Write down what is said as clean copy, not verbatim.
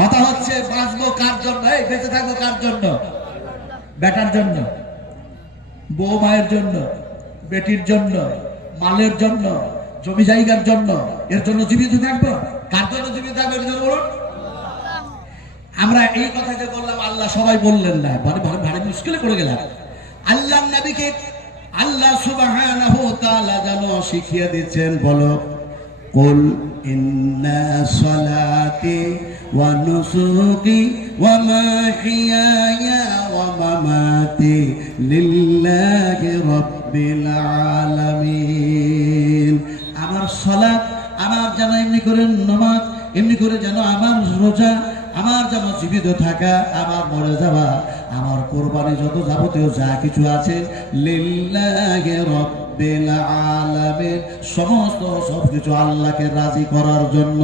কথা হচ্ছে বাঁচবো কার জন্য, এই বেঁচে থাকবো কার জন্য? বেটার জন্য, বউ মায়ের জন্য, বেটির জন্য, মালের জন্য, জমি জায়গার জন্য, এর জন্য জীবিত থাকবো? কার জন্য জীবিত থাকবো এর জন্য বলুন? আমরা এই কথা যে বললাম আল্লাহ সবাই বললেন না, ভারী মুশকিলে পড়ে গেলাম। আল্লাহ নবীকে আল্লাহ সুবহানাহু ওয়া তাআলা যেন শিখিয়ে দিচ্ছেন, বলো কুল ইন্না সালাতি ওয়া নুসুকি ওয়া মাহিয়ায়া ওয়া মামাতি লিল্লাহি রাব্বিল আলামিন। আমার সালাত, আমার যেন এমনি করে নামাজ, এমনি করে যেন আমার রোজা, আমার যেন জীবিত থাকা, আমার মরে যাওয়া, আমার কোরবানি, যত যাবতীয় যা কিছু আছে, লিল্লাহি রাব্বিল আলামিন, সমস্ত সবকিছু আল্লাহকে রাজি করার জন্য।